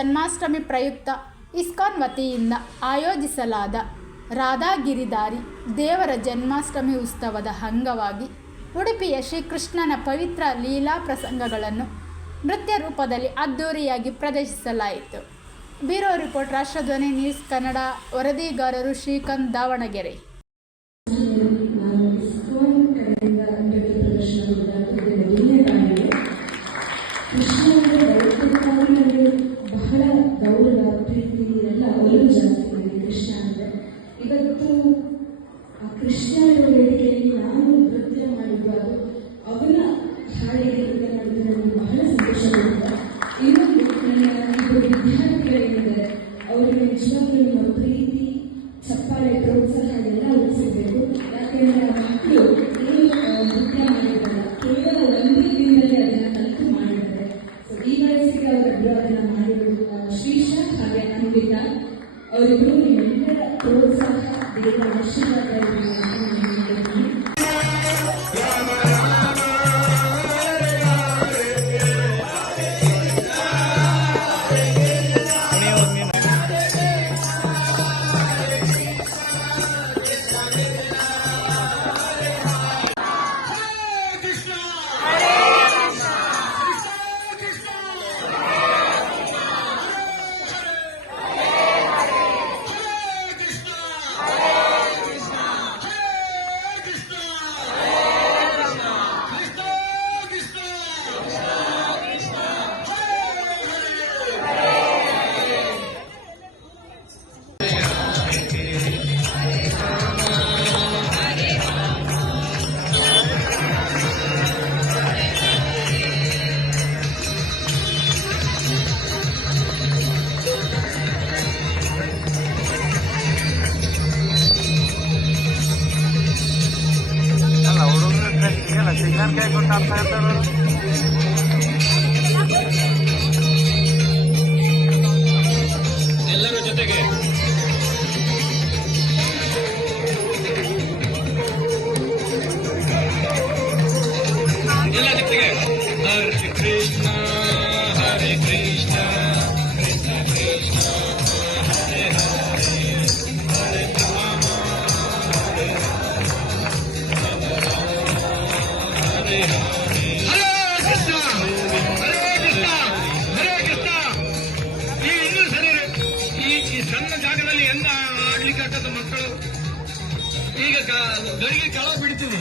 ಜನ್ಮಾಷ್ಟಮಿ ಪ್ರಯುಕ್ತ ಇಸ್ಕಾನ್ ವತಿಯಿಂದ ಆಯೋಜಿಸಲಾದ ರಾಧಾ ಗಿರಿಧಾರಿ ದೇವರ ಜನ್ಮಾಷ್ಟಮಿ ಉತ್ಸವದ ಅಂಗವಾಗಿ ಉಡುಪಿಯ ಶ್ರೀಕೃಷ್ಣನ ಪವಿತ್ರ ಲೀಲಾ ಪ್ರಸಂಗಗಳನ್ನು ನೃತ್ಯ ರೂಪದಲ್ಲಿ ಅದ್ದೂರಿಯಾಗಿ ಪ್ರದರ್ಶಿಸಲಾಯಿತು. Bureau report, ರಾಷ್ಟ್ರಧ್ವನಿ news Kannada. ವರದಿಗಾರರು Srikanth, Davanagere. ಬಹಳ ಗೌರವ, ಪ್ರೀತಿ ಎಲ್ಲ ಒಲವು ಜಾಸ್ತಿ ನನಗೆ ಕೃಷ್ಣ ಅಂದರೆ. ಇವತ್ತು ಆ ಕೃಷ್ಣನ ವೇದಿಕೆಯಲ್ಲಿ ನಾನು ನೃತ್ಯ ಮಾಡಿದ್ದು, ಅದು ಅವನ ಹಾಡಿಗೆ ನೃತ್ಯ ಮಾಡಿದ್ದು ನನಗೆ ಬಹಳ ಸಂತೋಷವಾಗಿದೆ. ಇನ್ನೊಂದು ನನ್ನ ಇಬ್ಬರು ವಿದ್ಯಾರ್ಥಿಗಳೇನಿದ್ದಾರೆ ಅವರಿಗೆ ನಿಜವಾಗ್ಲೂ ನಿಮ್ಮ ಪ್ರೀತಿ, ಚಪ್ಪಾಳೆ, ಪ್ರೋತ್ಸಾಹ ಎಲ್ಲ ಉಳಿಸಿರ್ಬೇಕು. ಯಾಕೆಂದರೆ ಆ ಮಕ್ಕಳು ಏನು ನೃತ್ಯ ಮಾಡಿದ್ದಾರೆ, ಕೇವಲ ಒಂದೇ ದಿನದಲ್ಲಿ ಅದನ್ನು ಕಲಿತು ಮಾಡಿದ್ದಾರೆ. ಸೊ ಈ ವಯಸ್ಸಿಗೆ ಅವರಿಬ್ಬರು ಅದನ್ನು ಮಾಡಿರೋದು ಶ್ರೀಶಾ ಹಾಗೆ ಅನ್ವಿತಾ, ಅವರಿಬ್ಬರು ನಿಮ್ಮೆಲ್ಲರ ಪ್ರೋತ್ಸಾಹ, ದೇವರ ಆಶೀರ್ವಾದ ಸಿಗ್ನಲ್ ಕೈ ಕೊಟ್ಟು ಅರ್ಥ ಇರ್ತಾರೆ. ಎಲ್ಲರ ಜೊತೆಗೆ ಎಲ್ಲ ಜೊತೆಗೆ ಹರೇ ಕೃಷ್ಣ ಹರೇ ಕೃಷ್ಣ ಕೃಷ್ಣ ಕೃಷ್ಣ ಹರೇ ಹರೇ ಹರೇ ರಾಮ ಹರೇ ಸಣ್ಣ ಜಾಗದಲ್ಲಿ ಎಂದ ಆಡ್ಲಿಕ್ಕೆ ಆಗ್ತದ ಮಕ್ಕಳು. ಈಗ ಗಡಿಗೆ ಕೆಳಗೆ ಬಿಡ್ತೀವಿ.